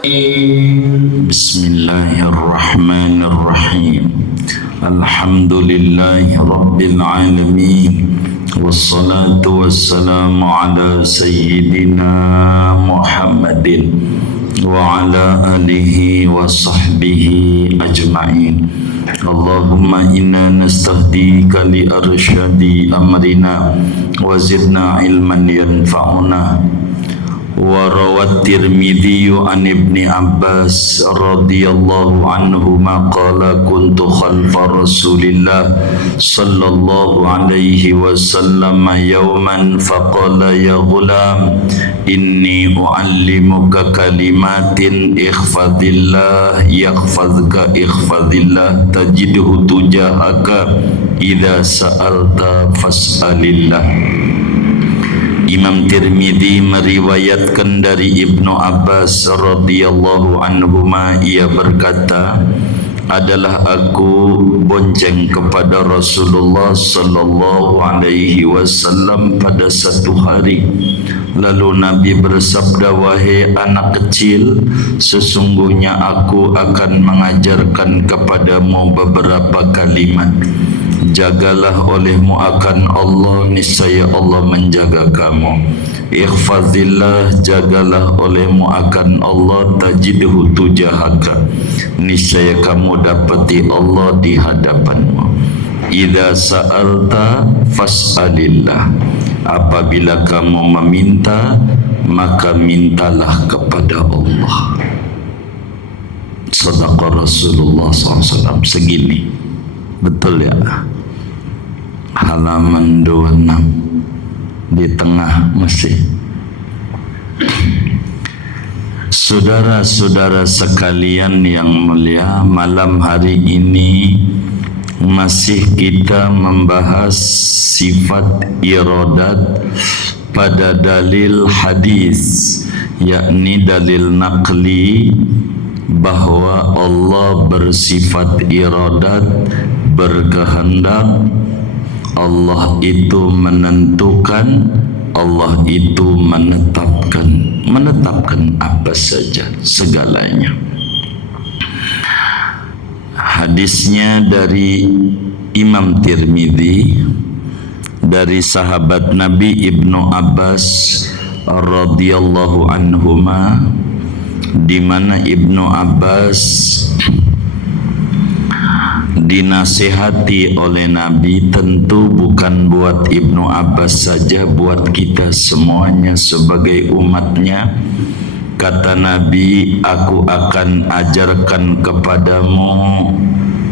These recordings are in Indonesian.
Bismillahirrahmanirrahim. Alhamdulillahi Rabbil Alamin. Wassalatu wassalamu ala Sayyidina Muhammadin wa ala alihi wa sahbihi ajma'in. Allahumma inna nastahdika li arsyadi amrina wa zidna ilman yanfa'una. Wa rawat Tirmidzi an Ibni Abbas radhiyallahu anhuma qala kuntu khalfa Rasulillah sallallahu alaihi wasallam yawman faqala ya ghulam inni uallimuka kalimatin ihfazillah yaghfazka ihfazillah tajidhu tujahaka idza sa'alta fas'alillah. Imam Tirmidzi meriwayatkan dari Ibnu Abbas radhiyallahu anhuma, ia berkata, adalah aku bonceng kepada Rasulullah sallallahu alaihi wasallam pada satu hari. Lalu Nabi bersabda, wahai anak kecil, sesungguhnya aku akan mengajarkan kepadamu beberapa kalimat. Jagalah olehmu akan Allah, niscaya Allah menjaga kamu. Ikhfazillah, jagalah olehmu akan Allah, tajidhu tujahaka, niscaya kamu dapati Allah di hadapanmu. Idza sa'alta fas'alillah, apabila kamu meminta maka mintalah kepada Allah. Shadaqa Rasulullah SAW. Segini betul ya, halaman 26 di tengah masih. Saudara-saudara sekalian yang mulia, malam hari ini masih kita membahas sifat iradat pada dalil hadis, yakni dalil naqli, bahwa Allah bersifat iradat, berkehendak. Allah itu menentukan, Allah itu menetapkan apa saja, segalanya. Hadisnya dari Imam Tirmidzi dari sahabat Nabi Ibnu Abbas radhiyallahu anhuma, di mana Ibnu Abbas dinasihati oleh Nabi. Tentu bukan buat Ibnu Abbas saja, buat kita semuanya sebagai umatnya. Kata Nabi, aku akan ajarkan kepadamu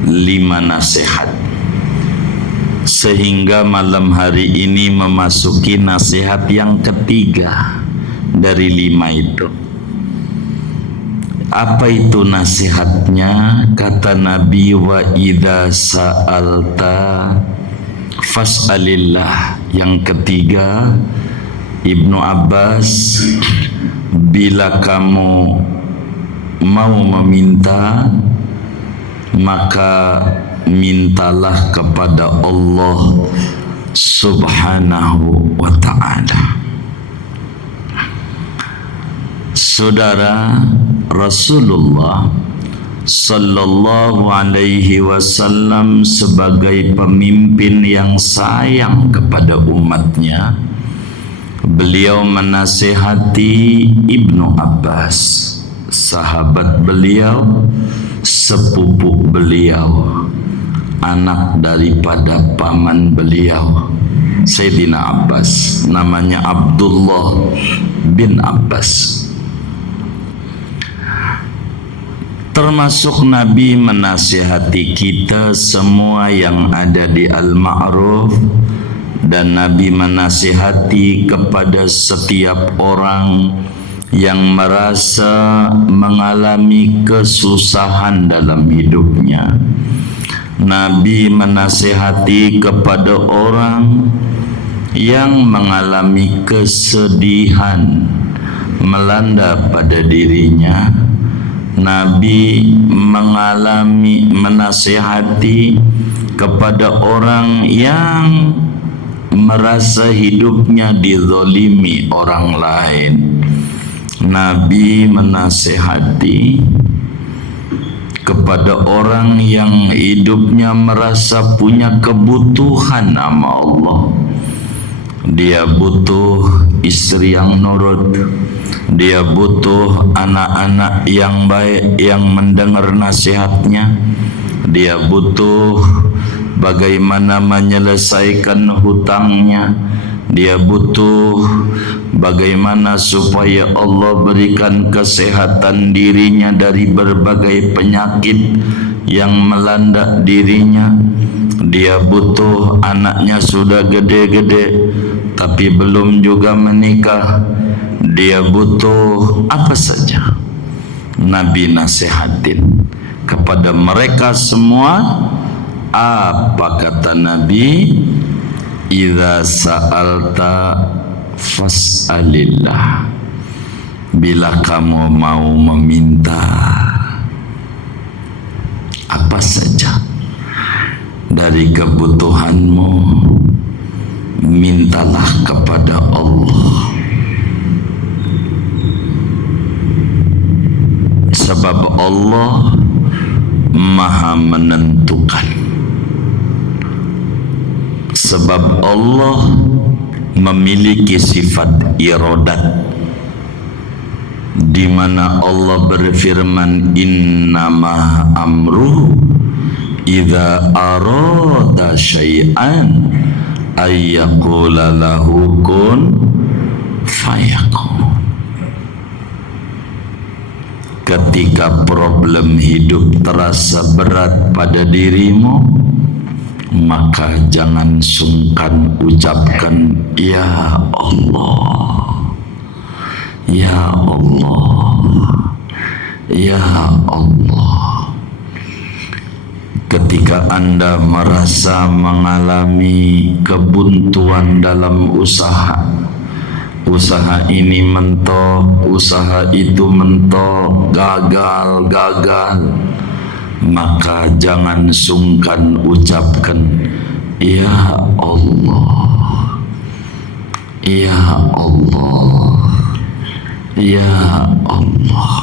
5 nasihat. Sehingga malam hari ini memasuki nasihat yang ketiga dari 5 itu. Apa itu nasihatnya? Kata Nabi, wa idza sa'alta fas'alillah. Yang ketiga, Ibnu Abbas, bila kamu mau meminta maka mintalah kepada Allah Subhanahu wa ta'ala. Saudara, Rasulullah sallallahu alaihi wasallam sebagai pemimpin yang sayang kepada umatnya, beliau menasihati Ibnu Abbas, sahabat beliau, sepupu beliau, anak daripada paman beliau, Sayyidina Abbas, namanya Abdullah bin Abbas. Termasuk Nabi menasihati kita semua yang ada di Al-Ma'ruf, dan Nabi menasihati kepada setiap orang yang merasa mengalami kesusahan dalam hidupnya. Nabi menasihati kepada orang yang mengalami kesedihan melanda pada dirinya. Nabi menasihati kepada orang yang merasa hidupnya dizalimi orang lain. Nabi menasehati kepada orang yang hidupnya merasa punya kebutuhan sama Allah. Dia butuh istri yang nurut, dia butuh anak-anak yang baik yang mendengar nasihatnya, dia butuh bagaimana menyelesaikan hutangnya, dia butuh bagaimana supaya Allah berikan kesehatan dirinya dari berbagai penyakit yang melanda dirinya. Dia butuh anaknya sudah gede-gede tapi belum juga menikah. Dia butuh apa saja. Nabi nasihatin kepada mereka semua. Apa kata Nabi? Idza sa'alta fas'alillah. Bila kamu mau meminta apa saja dari kebutuhanmu, mintalah kepada Allah. Sebab Allah Maha menentukan. Sebab Allah memiliki sifat iradat, di mana Allah berfirman, innama amruhu idza arada syai'an ayyaqula lahu kun fayakun. Ketika problem hidup terasa berat pada dirimu, maka jangan sungkan ucapkan ya Allah, ya Allah, ya Allah. Ketika Anda merasa mengalami kebuntuan dalam usaha ini mentok, usaha itu mentok, gagal, maka jangan sungkan ucapkan ya Allah, ya Allah, ya Allah.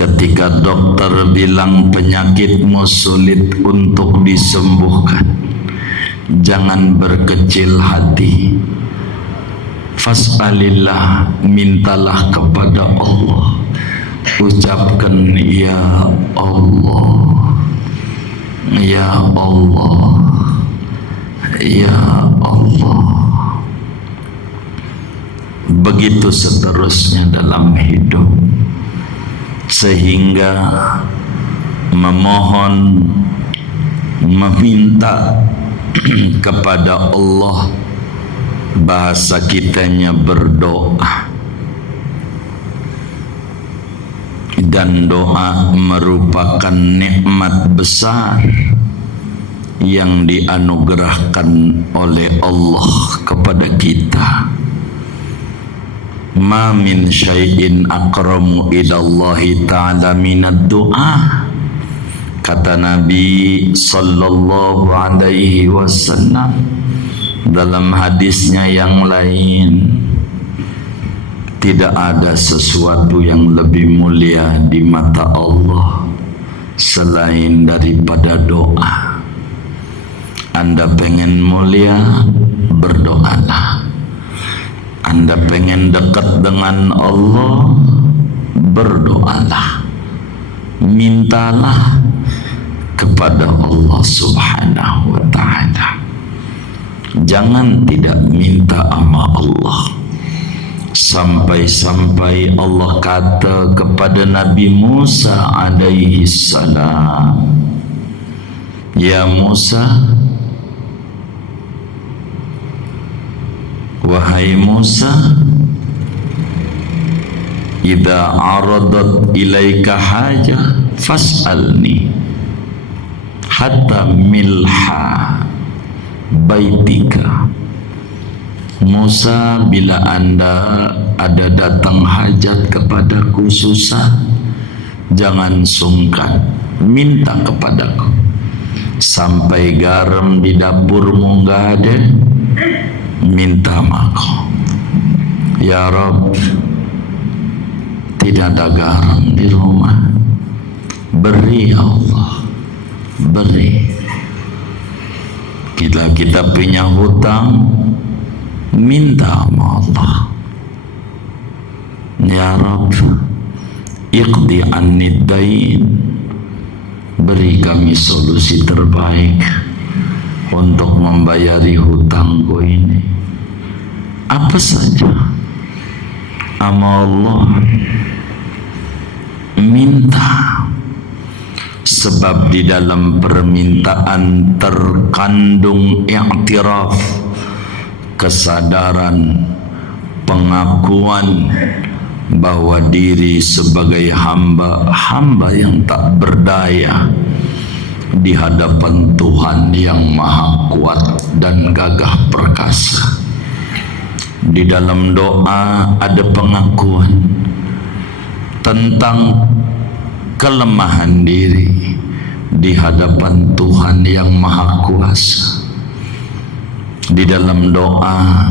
Ketika dokter bilang penyakitmu sulit untuk disembuhkan, jangan berkecil hati. Fas'alillah, mintalah kepada Allah. Ucapkan ya Allah, ya Allah, ya Allah. Begitu seterusnya dalam hidup, sehingga memohon, meminta kepada Allah, bahasa kitanya berdoa. Dan doa merupakan nikmat besar yang dianugerahkan oleh Allah kepada kita. Ma min syai'in akramu ilallahi ta'ala minad du'a. Kata Nabi sallallahu alaihi wasallam dalam hadisnya yang lain, tidak ada sesuatu yang lebih mulia di mata Allah selain daripada doa. Anda pengen mulia, berdoalah. Anda pengen dekat dengan Allah, berdoalah. Mintalah kepada Allah Subhanahu wa ta'ala. Jangan tidak minta sama Allah. Sampai-sampai Allah kata kepada Nabi Musa alaihi salam, ya Musa, wahai Musa, idza aradat ilaika haja fas'alni hatta milha baitika. Musa, bila Anda ada datang hajat kepadaku susah, jangan sungkan, minta kepadaku. Sampai garam di dapurmu enggak ada, minta sama aku. Ya Rabb, tidak ada garam di rumah. Beri ya Allah, beri. Kita punya hutang, minta sama Allah. Ya Rabb, iqdi annid dain, beri kami solusi terbaik untuk membayari hutangku ini. Apa saja sama Allah, minta. Sebab di dalam permintaan terkandung i'tiraf, kesadaran, pengakuan bahwa diri sebagai hamba yang tak berdaya di hadapan Tuhan yang maha kuat dan gagah perkasa. Di dalam doa ada pengakuan tentang kelemahan diri di hadapan Tuhan yang maha kuasa. Di dalam doa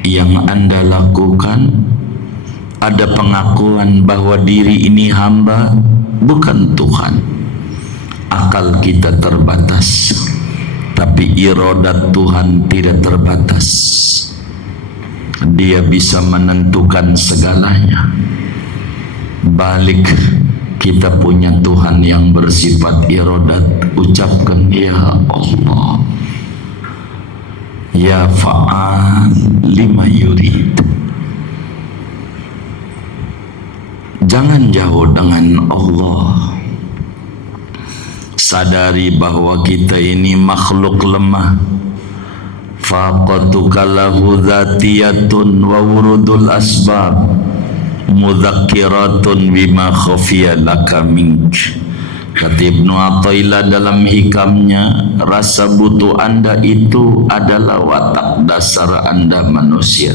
yang Anda lakukan ada pengakuan bahwa diri ini hamba, bukan Tuhan. Akal kita terbatas, tapi iradat Tuhan tidak terbatas. Dia bisa menentukan segalanya. Balik, kita punya Tuhan yang bersifat iradat. Ucapkan ya Allah, ya fa'al lima yurid. Jangan jauh dengan Allah. Sadari bahwa kita ini makhluk lemah. Faqatuka lahu dzatiyatun wa wurudul asbab mudzakiratun bima khafiya laka mink. Kata Ibnu Athaillah dalam hikamnya, rasa butuh Anda itu adalah watak dasar Anda manusia.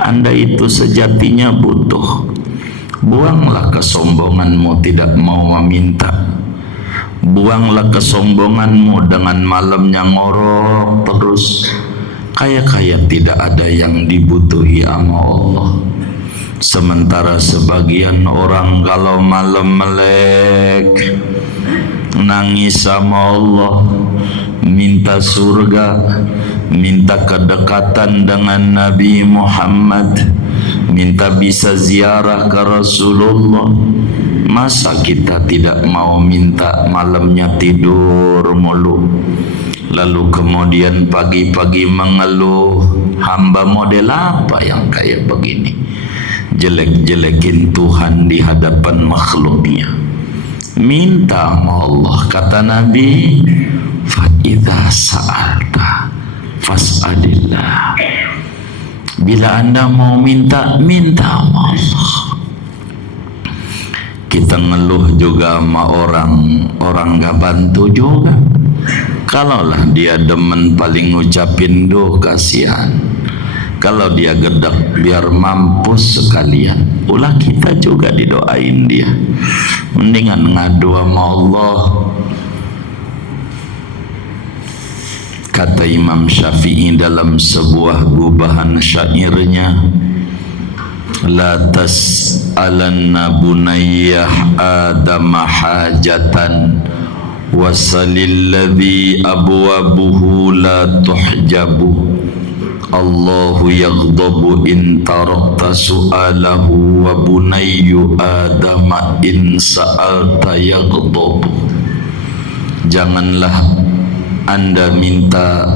Anda itu sejatinya butuh. Buanglah kesombonganmu tidak mau meminta. Buanglah kesombonganmu dengan malamnya ngorok terus. Kaya-kaya tidak ada yang dibutuhi sama Allah. Sementara sebagian orang kalau malam melek nangis sama Allah, minta surga, minta kedekatan dengan Nabi Muhammad, minta bisa ziarah ke Rasulullah. Masa kita tidak mau minta malamnya tidur mulu, lalu kemudian pagi-pagi mengeluh, hamba model apa yang kayak begini, jelek-jelekin Tuhan di hadapan makhluknya. Minta sama Allah. Kata Nabi, fa idza sa'alta fas'alillah. Bila Anda mau minta, minta sama Allah. Kita ngeluh juga sama orang gak bantu juga. Kalaulah dia demen paling ngucapin doh, kasihan. Kalau dia gedek biar mampus sekalian. Ulah kita juga didoain dia. Mendingan ngadu sama Allah. Kata Imam Syafi'i dalam sebuah gubahan syairnya, la tas'alanna bunayyah Adam hajatan wasalilladzi abwabuhu la tuhjabu. Allahu yaghdabu in tarakta su'alahu wa bunayyu Adam in sa'alta yaghdabu. Janganlah Anda minta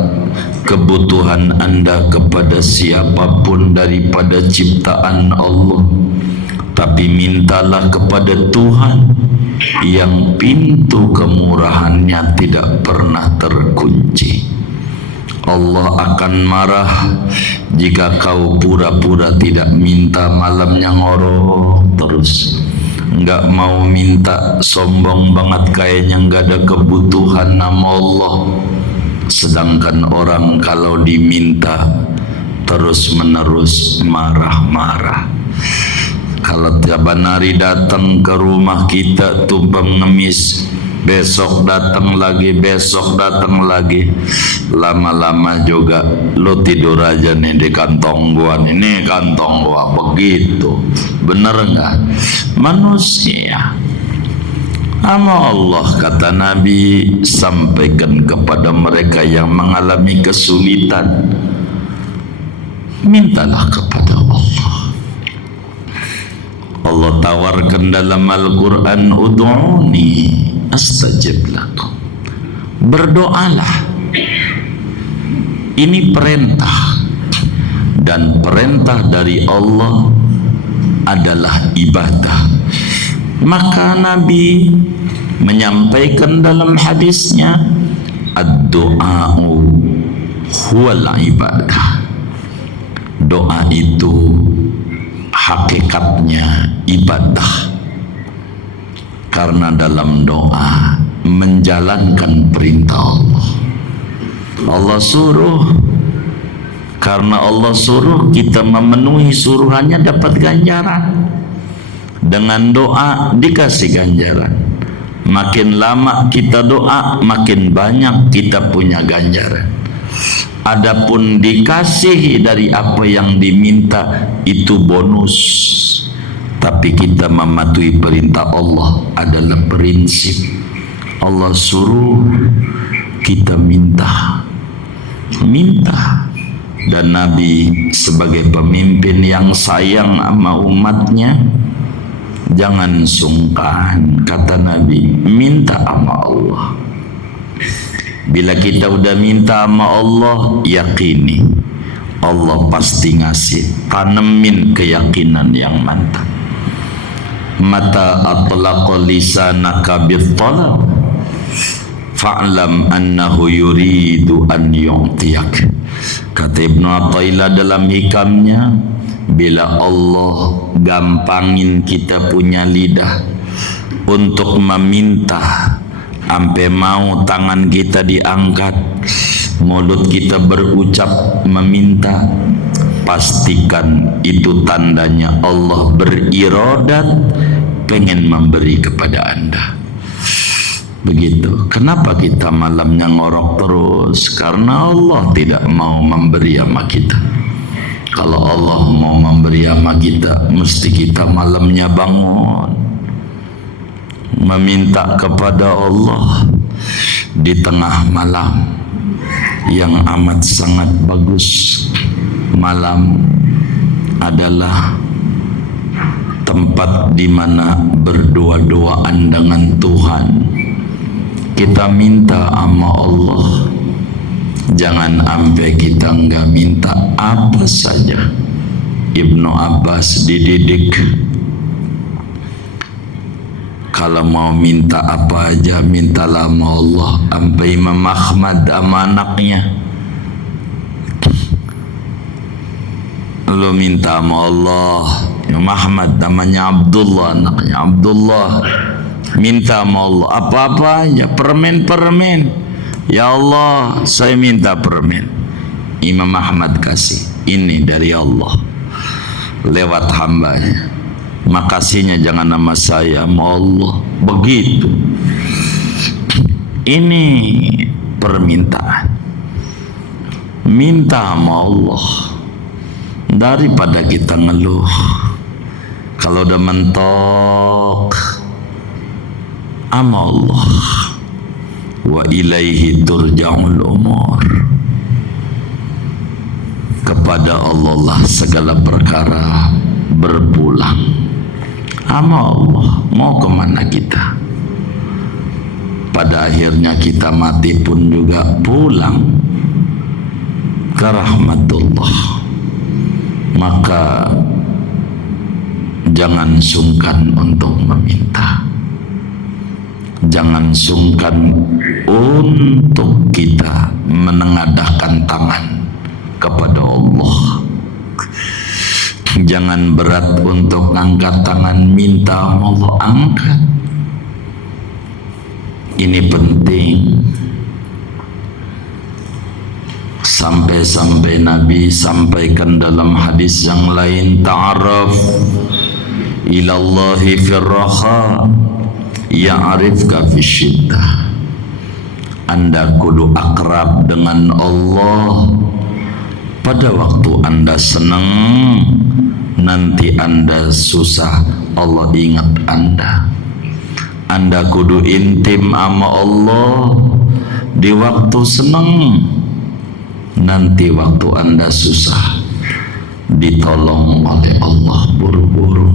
kebutuhan Anda kepada siapapun daripada ciptaan Allah, tapi mintalah kepada Tuhan yang pintu kemurahannya tidak pernah terkunci. Allah akan marah jika kau pura-pura tidak minta, malamnya ngorok terus, nggak mau minta, sombong banget kayaknya nggak ada kebutuhan nama Allah. Sedangkan orang kalau diminta terus menerus marah-marah. Kalau tiap hari datang ke rumah kita tumpang ngemis, besok datang lagi, besok datang lagi. Lama-lama juga lo tidur aja nih di kantong gua, ini kantong gua, begitu. Bener nggak? Manusia. Ama Allah, kata Nabi, sampaikan kepada mereka yang mengalami kesulitan, mintalah kepada Allah. Allah tawarkan dalam Al-Quran, ud'uni astajib lakum. Berdoalah. Ini perintah, dan perintah dari Allah adalah ibadah. Maka Nabi menyampaikan dalam hadisnya, ad-du'a'u huwal ibadah. Doa itu hakikatnya ibadah, karena dalam doa menjalankan perintah Allah. Allah suruh, karena Allah suruh, kita memenuhi suruhannya dapat ganjaran. Dengan doa dikasih ganjaran. Makin lama kita doa, makin banyak kita punya ganjaran. Adapun dikasih dari apa yang diminta, itu bonus. Tapi kita mematuhi perintah Allah adalah prinsip. Allah suruh, kita minta. Dan Nabi sebagai pemimpin yang sayang sama umatnya, jangan sungkan, kata Nabi, minta sama Allah. Bila kita udah minta sama Allah, yakini Allah pasti ngasih. Tanemin keyakinan yang mantap. Mata atlaqa lisanaka bit-talab, fa'lam annahu yuridu an yu'tiyak. Kata Ibnu Athaillah dalam hikamnya, bila Allah gampangin kita punya lidah untuk meminta, sampai mau tangan kita diangkat, mulut kita berucap meminta, pastikan itu tandanya Allah berirodat pengen memberi kepada Anda. Begitu. Kenapa kita malamnya ngorok terus? Karena Allah tidak mau memberi sama kita. Kalau Allah mau memberi sama kita, mesti kita malamnya bangun, meminta kepada Allah di tengah malam yang amat sangat bagus. Malam adalah tempat di mana berdua-duaan dengan Tuhan. Kita minta sama Allah. Jangan sampai kita enggak minta apa saja. Ibnu Abbas dididik, kalau mau minta apa aja, mintalah sama Allah. Sampai Imam Ahmad sama anaknya, lu minta sama Allah. Imam Ahmad namanya Abdullah, anaknya Abdullah, minta sama Allah apa-apa aja, permen-permen. Ya Allah, saya minta permen. Imam Ahmad kasih, ini dari Allah lewat hambanya. Makasihnya jangan nama saya, sama Allah. Begitu. Ini permintaan. Minta sama Allah daripada kita ngeluh. Kalau udah mentok sama Allah, wa ilaihi turja'ul umur, kepada Allah lah segala perkara berpulang. Ama Allah, mau kemana kita? Pada akhirnya kita mati pun juga pulang ke rahmatullah. Maka jangan sungkan untuk meminta. Jangan sungkan untuk kita menengadahkan tangan kepada Allah. Jangan berat untuk angkat tangan minta Allah, angkat. Ini penting. Sampai-sampai Nabi sampaikan dalam hadis yang lain, ta'arraf ilallahi firraha ya'rifka fi syiddah. Anda kudu akrab dengan Allah pada waktu Anda senang, nanti Anda susah, Allah ingat Anda. Anda kudu intim sama Allah di waktu senang, nanti waktu Anda susah ditolong oleh Allah buru-buru.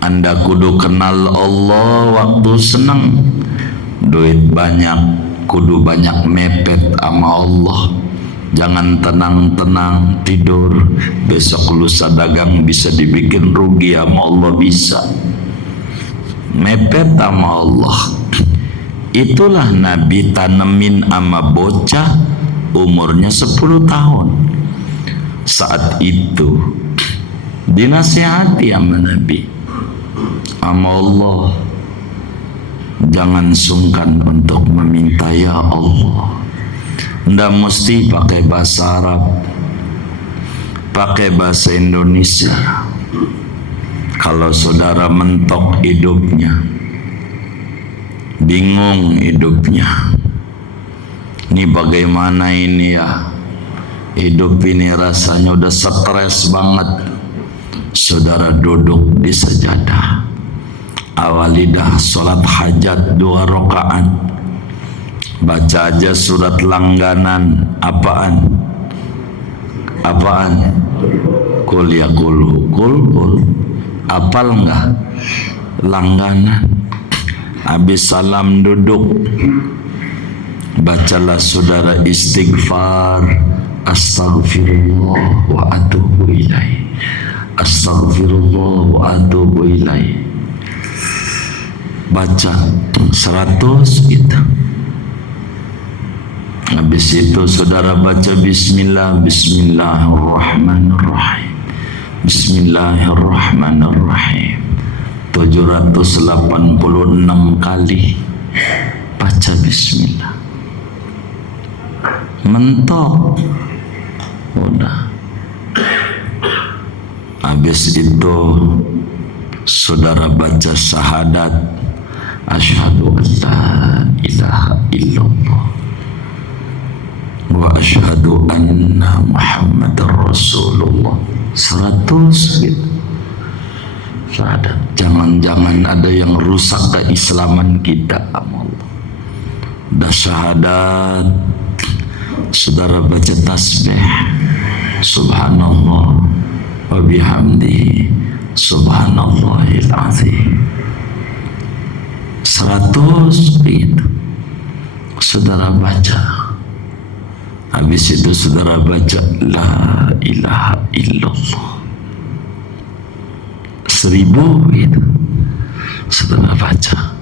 Anda kudu kenal Allah waktu senang, duit banyak, kudu banyak mepet sama Allah. Jangan tenang-tenang tidur, besok lusa dagang bisa dibikin rugi sama Allah, bisa. Mepet sama Allah. Itulah Nabi tanemin sama bocah umurnya 10 tahun. Saat itu dinasihati sama Nabi, sama Allah, jangan sungkan untuk meminta ya Allah. Nggak mesti pakai bahasa Arab, pakai bahasa Indonesia. Kalau saudara mentok hidupnya, bingung hidupnya, ini bagaimana ini ya, hidup ini rasanya udah stres banget. Saudara duduk di sajadah, awalidah sholat hajat 2 rakaat, baca aja surat langganan. Apaan? Kul ya kul. Apal enggak? Langganan. Habis salam duduk, bacalah saudara istighfar, astaghfirullah wa atubu ilaih, astaghfirullah wa atubu ilaih. Baca 100 itu. Habis itu saudara baca bismillah, bismillahirrahmanirrahim, bismillahirrahmanirrahim 786 kali. Baca bismillah, mentok udah. Habis itu saudara baca syahadat, asyhadu an la ilaha illallah wa asyhadu anna Muhammadar Rasulullah. 100 gitu. Syahadat. Jangan-jangan ada yang rusak keislaman kita sama Allah. Dah syahadat, saudara baca tasbih, subhanallah wa bihamdi subhanallahil azim. 100 gitu. Saudara baca. Habis itu saudara baca la ilaha illallah 1000 gitu. Saudara baca.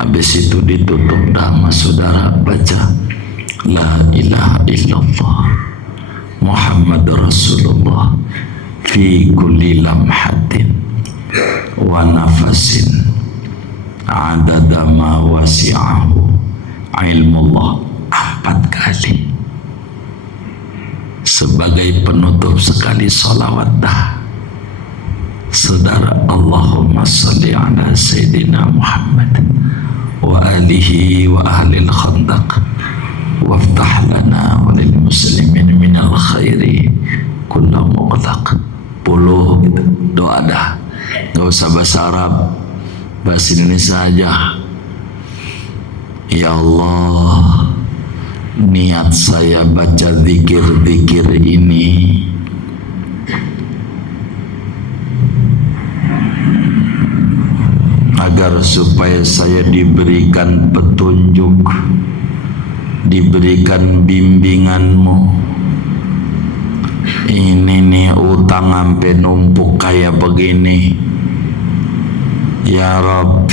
Habis itu ditutup nama saudara baca la ilaha illallah Muhammad Rasulullah fi kulli lamhatin wa nafasin adada ma wasi'ahu ilmullah 4 kali sebagai penutup sekali salawat dah. Saudara, Allahumma salli ala Sayyidina Muhammad wa alihi wa ahlil khandaq waftah lana wa lil muslimin minal khairi kulla mughlaq. 10 gitu. Doa dah, gak usah bahasa Arab, bahasa Indonesia aja. Ya Allah, niat saya baca zikir-zikir ini agar supaya saya diberikan petunjuk, diberikan bimbingan-Mu. Ini nih utang sampai numpuk kayak begini. Ya Rabb,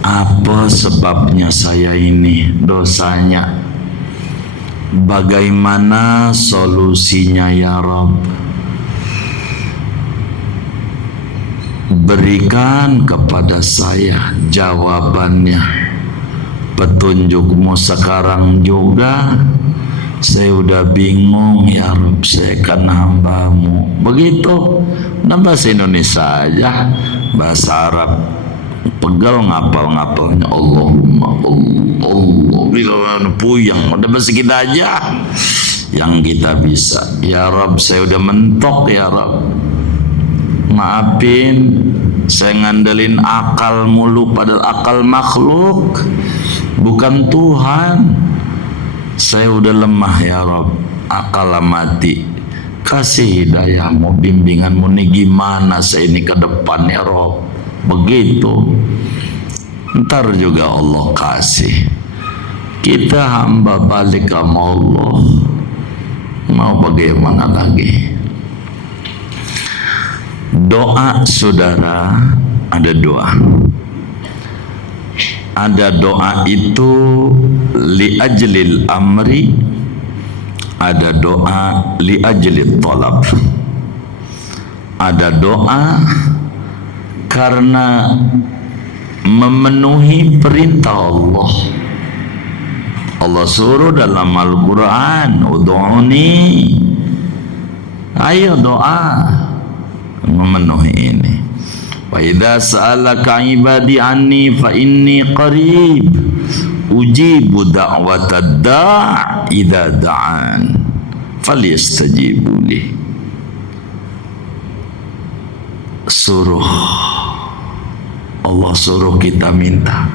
apa sebabnya saya ini dosanya? Bagaimana solusinya ya Rabb? Berikan kepada saya jawabannya. Petunjuk-Mu sekarang juga Saya udah bingung ya Rabb, saya kan hamba-Mu. Begitu. Nah, bahasa Indonesia aja, bahasa Arab pegal ngapal-ngapalnya Allahumma Allah bila puyang. Udah bahasa kita aja yang kita bisa. Ya Rabb, saya udah mentok ya Rabb, maafin, saya ngandelin akal mulu, padahal akal makhluk bukan Tuhan. Saya udah lemah ya Rabb, akal mati, kasih hidayah-Mu, bimbingan-Mu nih gimana saya ini ke depan ya Rabb. Begitu. Ntar juga Allah kasih. Kita hamba balik sama Allah, mau bagaimana lagi? Doa saudara, ada doa. Ada doa itu li ajlil amri, ada doa li ajlil talab. Ada doa karena memenuhi perintah Allah. Allah suruh dalam Al-Quran, ud'uni, ayo doa, memenuhi ini. Wa idza sa'alaka ibadi anni fa inni qarib ujibu da'watad da' idza da'an falyastajibu li. Suruh Allah, suruh kita minta.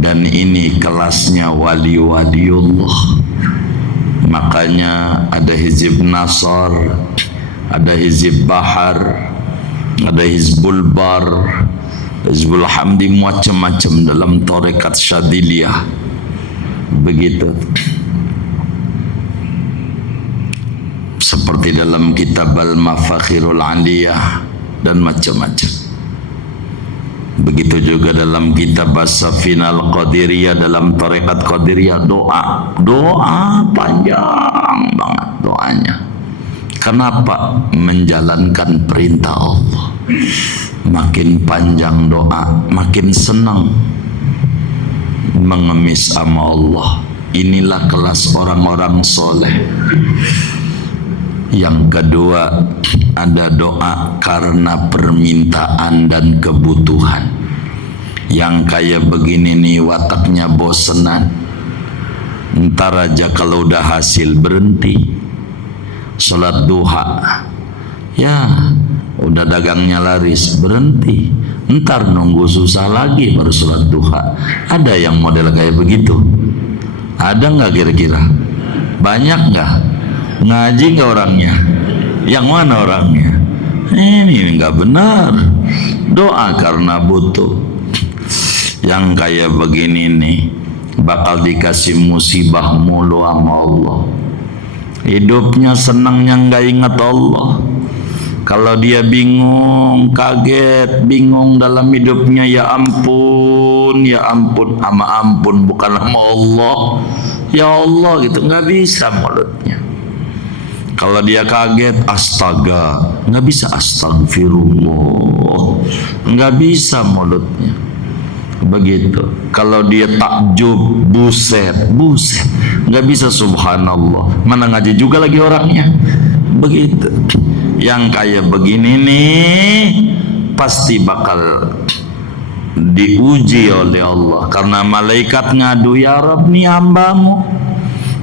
Dan ini kelasnya wali-waliullah. Makanya ada Hizib Nasar, ada Hizib Bahar, ada Hizbul Bar, Hizbul Hamdi, macam-macam dalam tarekat Syadiliyah. Begitu. Seperti dalam kitab Al-Mafakhirul Aliyah dan macam-macam. Begitu juga dalam kitab As-Safinal Qadiriyah, dalam tarekat Qadiriyah, doa panjang banget doanya. Kenapa? Menjalankan perintah Allah. Makin panjang doa, makin senang mengemis sama Allah. Inilah kelas orang-orang soleh. Yang kedua, ada doa karena permintaan dan kebutuhan. Yang kayak begini nih wataknya bosenan, ntar aja kalau udah hasil berhenti. Sholat duha, ya udah dagangnya laris, berhenti. Ntar nunggu susah lagi baru sholat duha. Ada yang model kayak begitu? Ada nggak kira-kira? Banyak nggak? Ngaji nggak orangnya? Yang mana orangnya? Ini nggak benar. Doa karena butuh. Yang kayak begini nih bakal dikasih musibah mulu sama Allah. Hidupnya senangnya nggak ingat Allah. Kalau dia bingung, kaget, bingung dalam hidupnya, ya ampun, ama ampun bukan sama Allah, ya Allah gitu, nggak bisa mulutnya. Kalau dia kaget, astaga, nggak bisa astagfirullah, nggak bisa mulutnya. Begitu. Kalau dia takjub, buset, nggak bisa subhanallah. Mana ngaji juga lagi orangnya. Begitu. Yang kayak begini nih pasti bakal diuji oleh Allah, karena malaikat ngadu, ya Rabb, nih hamba-Mu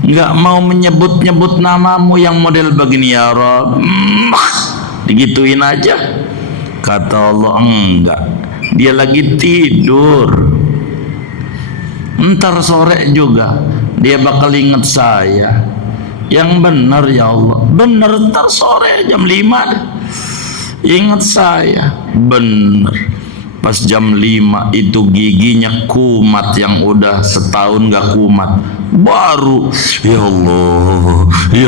nggak mau menyebut-nyebut namamu yang model begini, ya Rabb. Digituin aja. Kata Allah, enggak, dia lagi tidur. Ntar sore juga dia bakal ingat saya. Yang benar ya Allah, benar, ntar sore jam 5 deh. Ingat saya, benar. Pas jam 5 itu giginya kumat, yang udah setahun gak kumat. Baru, ya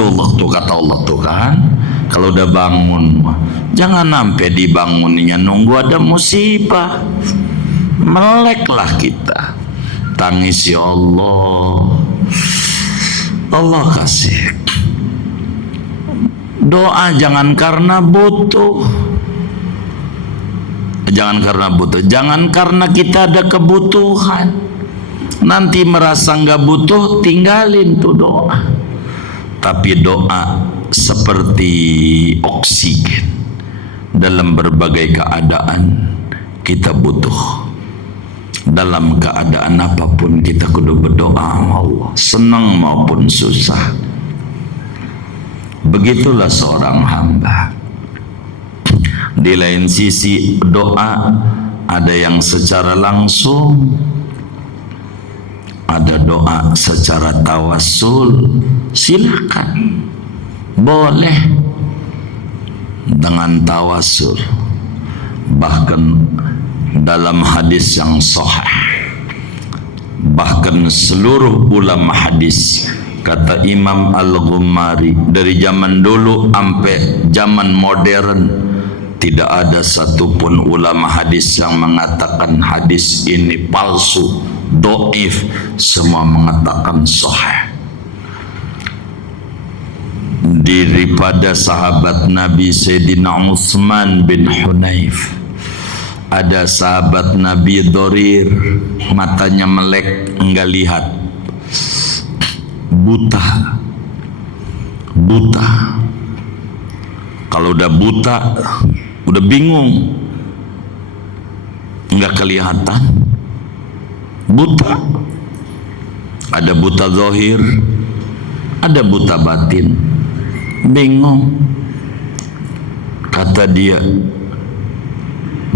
Allah tuh kata Allah tuh kan. Kalau udah bangun, jangan sampai dibangunnya nunggu ada musibah. Meleklah kita. Tangis, ya Allah. Allah kasih. Doa jangan karena butuh. Jangan karena butuh. Jangan karena kita ada kebutuhan. Nanti merasa nggak butuh, tinggalin tuh doa. tapi doa seperti oksigen. Dalam berbagai keadaan kita butuh. Dalam keadaan apapun kita kudu berdoa sama Allah, senang maupun susah. Begitulah seorang hamba. Di lain sisi doa ada yang secara langsung, ada doa secara tawassul. Silakan, boleh dengan tawassul. Bahkan dalam hadis yang sahih, bahkan seluruh ulama hadis, kata Imam Al-Ghumari, dari zaman dulu sampai zaman modern tidak ada satupun ulama hadis yang mengatakan hadis ini palsu, dhaif. Semua mengatakan sahih. Daripada sahabat Nabi Sayyidina Utsman bin Hunayf, ada sahabat Nabi Dorir, matanya melek, enggak lihat, buta. Kalau udah buta, udah bingung, enggak kelihatan, buta. Ada buta zahir, ada buta batin, bingung. Kata dia,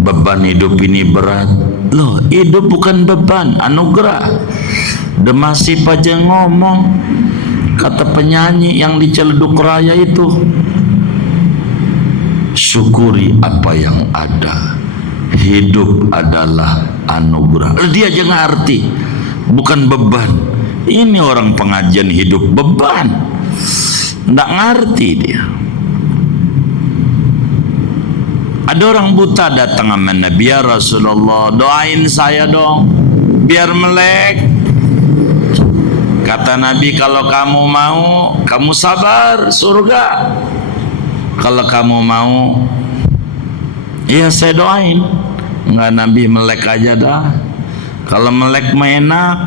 beban hidup ini berat. Loh, hidup bukan beban, anugerah. Demasif aja ngomong. Kata penyanyi yang di Ciledug Raya itu, syukuri apa yang ada. Hidup adalah anugerah. Dia aja ngerti, bukan beban. Ini orang pengajian hidup beban, nggak ngerti dia. Ada orang buta datang sama Nabi, ya Rasulullah, doain saya dong biar melek. Kata Nabi, kalau kamu mau, kamu sabar, surga. Kalau kamu mau, ya saya doain. Enggak, Nabi, melek aja dah. Kalau melek mah enak,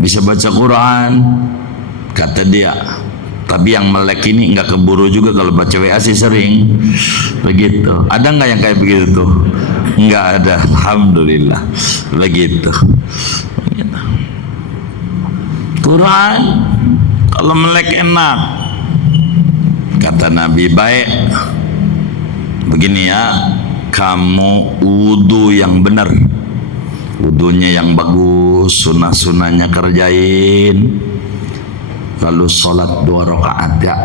bisa baca Quran. Kata dia, tapi yang melek ini enggak keburu juga, kalau baca WA sih sering. Begitu. Ada enggak yang kayak begitu tuh? Enggak ada, alhamdulillah. Begitu. Quran kalau melek enak. Kata Nabi, baik, begini ya, kamu wudu yang benar, wudunya yang bagus, sunnah-sunnahnya kerjain, lalu sholat 2 rakaat ya.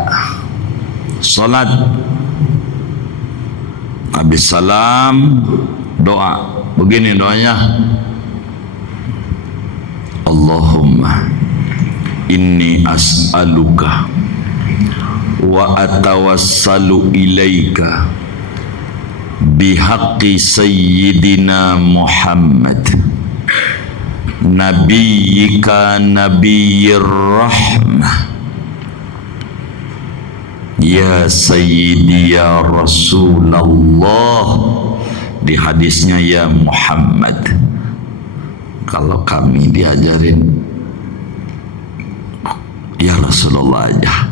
Sholat, habis salam, doa. Begini doanya, Allahumma inni as'aluka wa atawassalu ilaika bihaqqi sayyidina Muhammad nabiyyika nabiyyir rahmah ya sayyidi ya Rasulullah. Di hadisnya ya Muhammad. Kalau kami diajarin ya Rasulullah aja.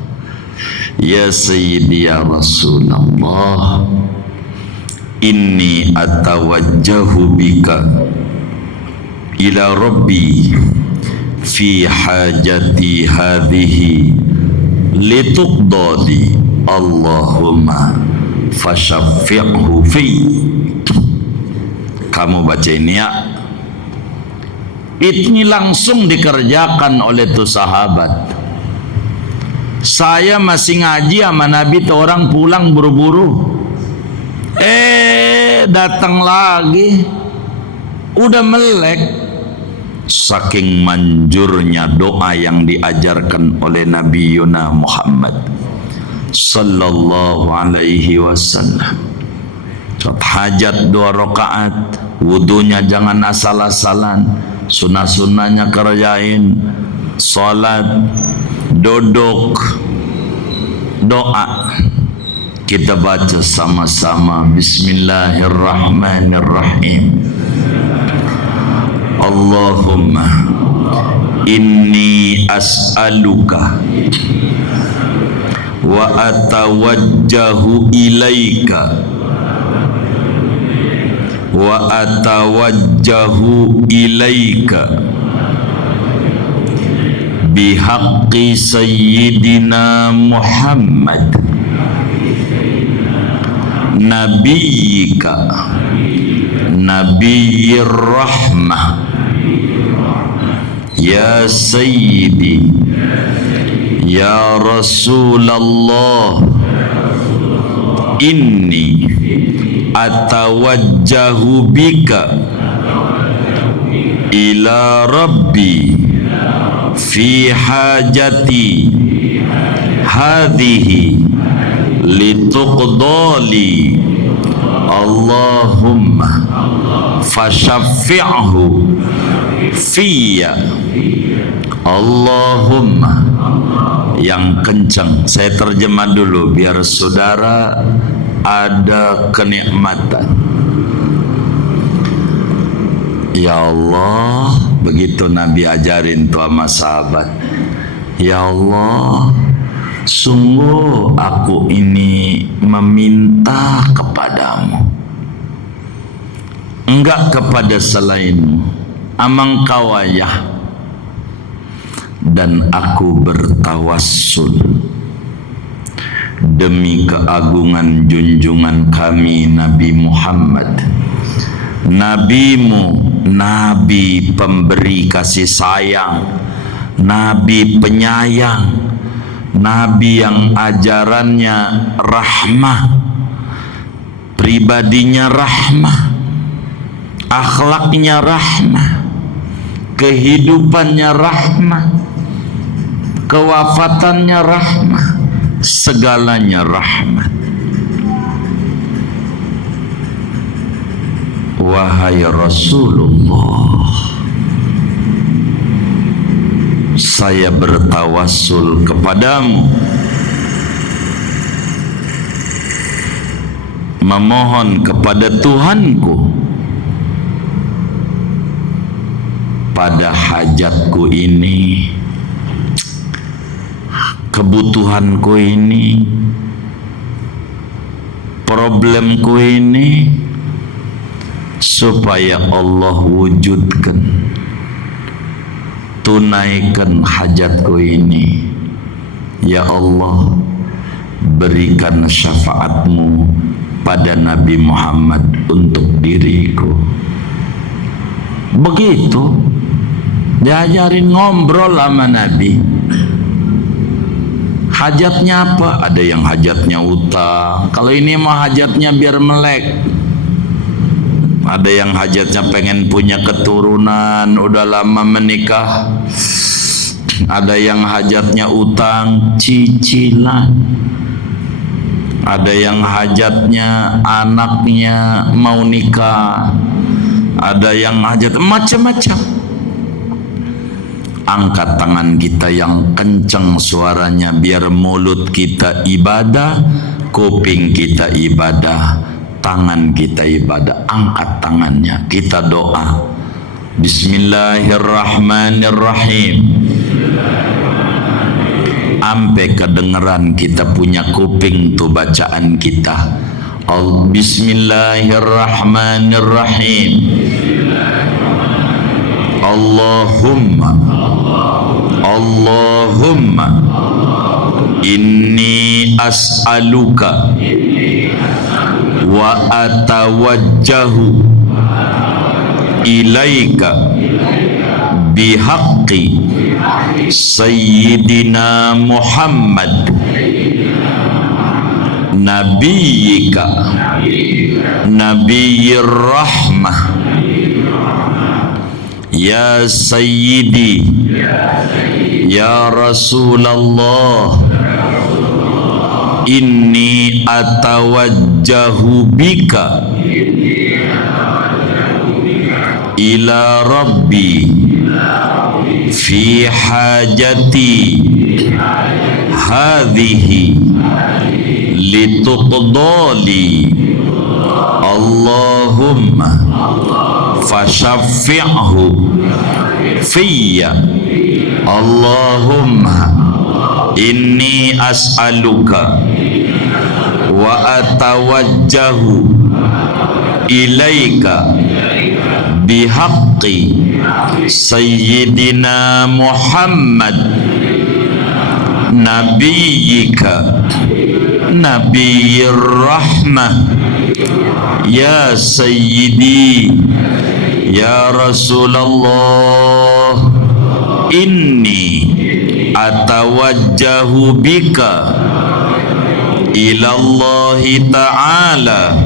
Ya Sayyidi ya Rasulullah, inni atawajjahu bika ila Rabbi fi hajati hadhihi lituqdali Allahumma fashaffi'hu fi. Kamu baca ini ya. Ini langsung dikerjakan oleh tuh sahabat. Saya masih ngaji sama Nabi, tuh orang pulang buru-buru. Datang lagi, udah melek. Saking manjurnya doa yang diajarkan oleh Nabi Yuna Muhammad sallallahu alaihi wasallam. Hajat 2 rakaat, wudunya jangan asal-asalan, sunnah-sunnahnya kerjain, salat, duduk, doa. Kita baca sama-sama, Bismillahirrahmanirrahim. Allahumma inni as'aluka wa atawajjahu ilaika wa atawajjahu ilaika bihaqqi sayyidina Muhammad nabiyyika nabiyyir rahmah ya sayyidi ya Rasulullah inni atawajjahu bika ila rabbi fi hajati hadhihi lituqdali Allahumma fashaffi'hu fiyya Allahumma. Yang kencang saya terjemah dulu biar saudara ada kenikmatan. Ya Allah, begitu Nabi ajarin tuh sama sahabat. Ya Allah, sungguh aku ini meminta kepadamu, enggak kepada selainmu, amang kawayah. Dan aku bertawassul demi keagungan junjungan kami Nabi Muhammad, nabimu, nabi pemberi kasih sayang, nabi penyayang, nabi yang ajarannya rahmah, pribadinya rahmah, akhlaknya rahmah, kehidupannya rahmah, kewafatannya rahmah, segalanya rahmat. Wahai Rasulullah, saya bertawassul kepadamu, memohon kepada Tuhanku pada hajatku ini, kebutuhanku ini, problemku ini, supaya Allah wujudkan, tunaikan hajatku ini. Ya Allah, berikan syafaatmu pada Nabi Muhammad untuk diriku. Begitu diajarin ngobrol sama Nabi. Hajatnya apa? Ada yang hajatnya utang. Kalau ini mah hajatnya biar melek. Ada yang hajatnya pengen punya keturunan, udah lama menikah. Ada yang hajatnya utang, cicilan. Ada yang hajatnya anaknya mau nikah. Ada yang hajat macam-macam. Angkat tangan kita yang kencang suaranya biar mulut kita ibadah, kuping kita ibadah, tangan kita ibadah. Angkat tangannya, kita doa. Bismillahirrahmanirrahim. Ampe kedengeran kita punya kuping tuh bacaan kita. Bismillahirrahmanirrahim. Allahumma inni as'aluka wa atawajjahu ilaika bihaqqi sayyidina Muhammad nabiyyika nabiyyir rahmah ya sayyidi ya Rasulullah inni atawajjahu bika ila rabbi fi hajati hadhihi lituqdali Allahumma fashaffi'hu fiyya Allahumma inni as'aluka wa atawajjahu ilaika bihaqqi sayyidina Muhammad nabiyyika nabiyyir rahmah ya sayyidi ya Rasulullah inni atawajjahu bika ilallahi ta'ala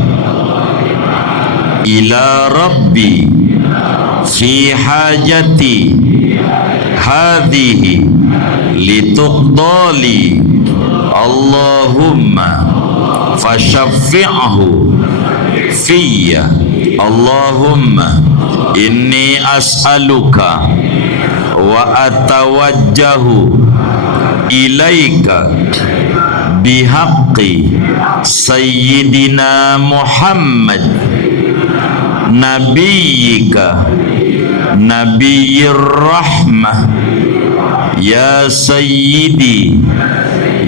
ila rabbi fi hajati hadhihi lituqdali Allahumma fashaffi'hu fiyya Allahumma inni as'aluka wa atawajjahu ilaika bihaqqi sayyidina Muhammad nabiyyika nabiyyir rahmah ya sayyidi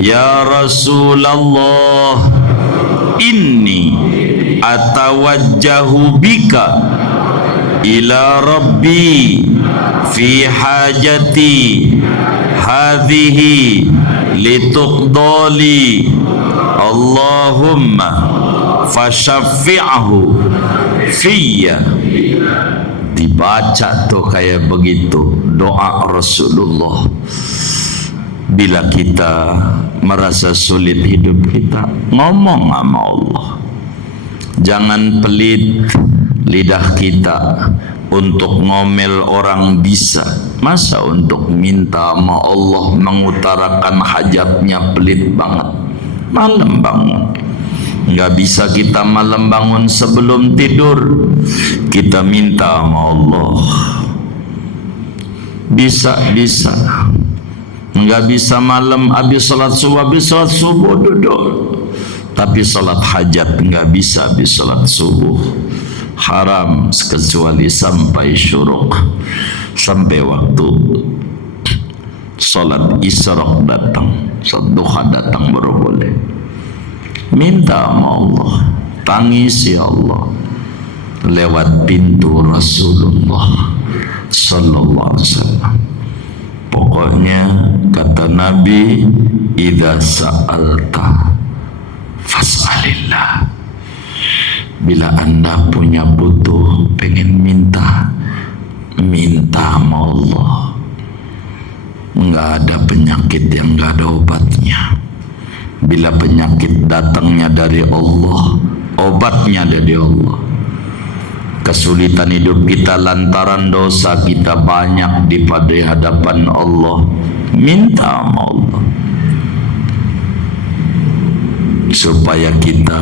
ya Rasulullah inni atawajjahu bika ila rabbi fi hajati hadhihi lituqdali Allahumma fashaffi'hu fiyya. Dibaca tuh kayak begitu doa Rasulullah. Bila kita merasa sulit hidup kita, ngomong sama Allah. Jangan pelit lidah kita untuk ngomel orang bisa. Masa untuk minta sama Allah mengutarakan hajatnya pelit banget. Malam bangun, nggak bisa kita malam bangun sebelum tidur kita minta sama Allah. Bisa nggak bisa malam habis salat subuh duduk, tapi salat hajat nggak bisa habis salat subuh. Haram kecuali sampai syuruk, sampai waktu salat isyraq datang, salat duha datang baru boleh. Minta sama Allah, tangisi Allah lewat pintu Rasulullah sallallahu alaihi wasallam. Pokoknya kata Nabi, idza sa'alta fas'alillah. Bila Anda punya butuh, pengen minta sama Allah. Enggak ada penyakit yang enggak ada obatnya. Bila penyakit datangnya dari Allah, obatnya dari Allah. Kesulitan hidup kita lantaran dosa kita banyak di pada hadapan Allah, minta sama Allah supaya kita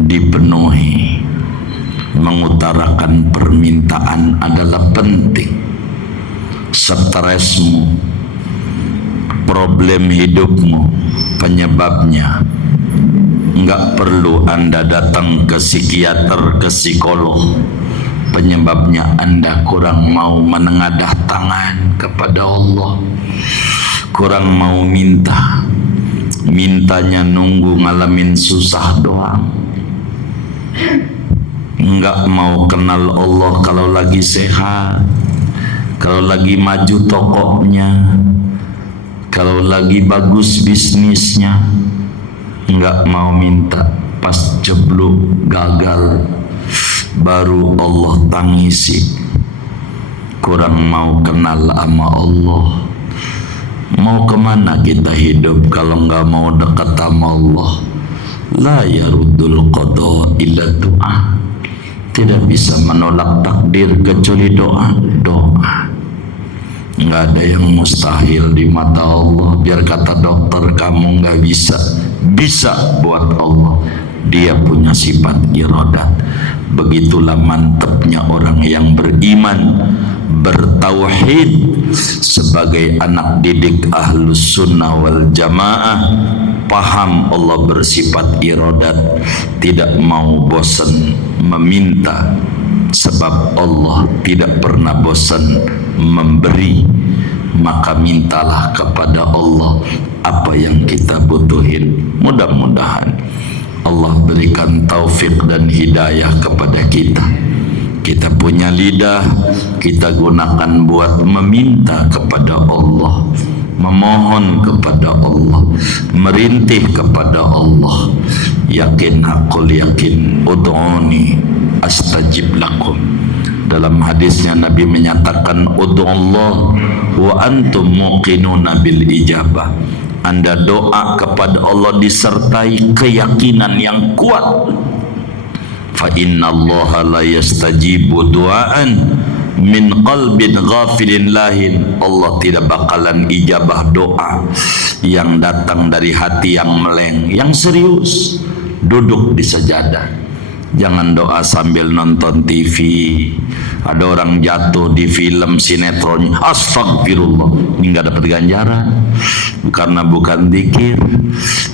dipenuhi. Mengutarakan permintaan adalah penting. Stresmu, problem hidupmu, penyebabnya enggak perlu Anda datang ke psikiater, ke psikolog. Penyebabnya Anda kurang mau menengadah tangan kepada Allah, kurang mau mintanya nunggu ngalamin susah doang. Enggak mau kenal Allah kalau lagi sehat, kalau lagi maju tokonya, kalau lagi bagus bisnisnya. Enggak mau minta, pas jeblok gagal baru Allah tangisi. Kurang mau kenal sama Allah. Mau kemana kita hidup kalau enggak mau dekat sama Allah? La yaruddul qada illa doa. Tidak bisa menolak takdir kecuali doa. Enggak ada yang mustahil di mata Allah. Biar kata dokter kamu enggak bisa, bisa buat Allah. Dia punya sifat iradat. Begitulah mantapnya orang yang beriman, bertauhid, sebagai anak didik ahlus sunnah wal jamaah. Paham Allah bersifat iradat, tidak mau bosan meminta, sebab Allah tidak pernah bosan memberi. maka mintalah kepada Allah apa yang kita butuhin. Mudah-mudahan Allah berikan taufik dan hidayah kepada kita. Kita punya lidah, kita gunakan buat meminta kepada Allah, memohon kepada Allah, merintih kepada Allah. Yakin, hakul yakin, ud'uni astajib lakum. Dalam hadisnya Nabi menyatakan, ud'ullah wa antum muqinuna bil ijabah. Anda doa kepada Allah disertai keyakinan yang kuat. Fa inna Allah la yastajibu du'aan min qalbin ghafilin lahin. Allah tidak bakalan ijabah doa yang datang dari hati yang meleng, yang serius, duduk di sajadah. Jangan doa sambil nonton TV. Ada orang jatuh di film sinetron, astagfirullah, ini nggak dapat ganjaran karena bukan zikir.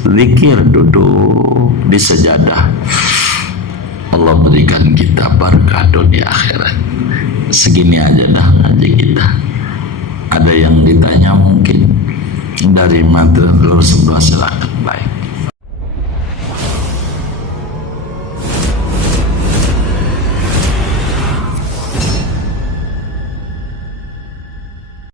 Zikir duduk di sajadah. Allah berikan kita berkah dunia akhirat. Segini aja dah ngaji kita. Ada yang ditanya mungkin dari madrasah, silakan. Baik.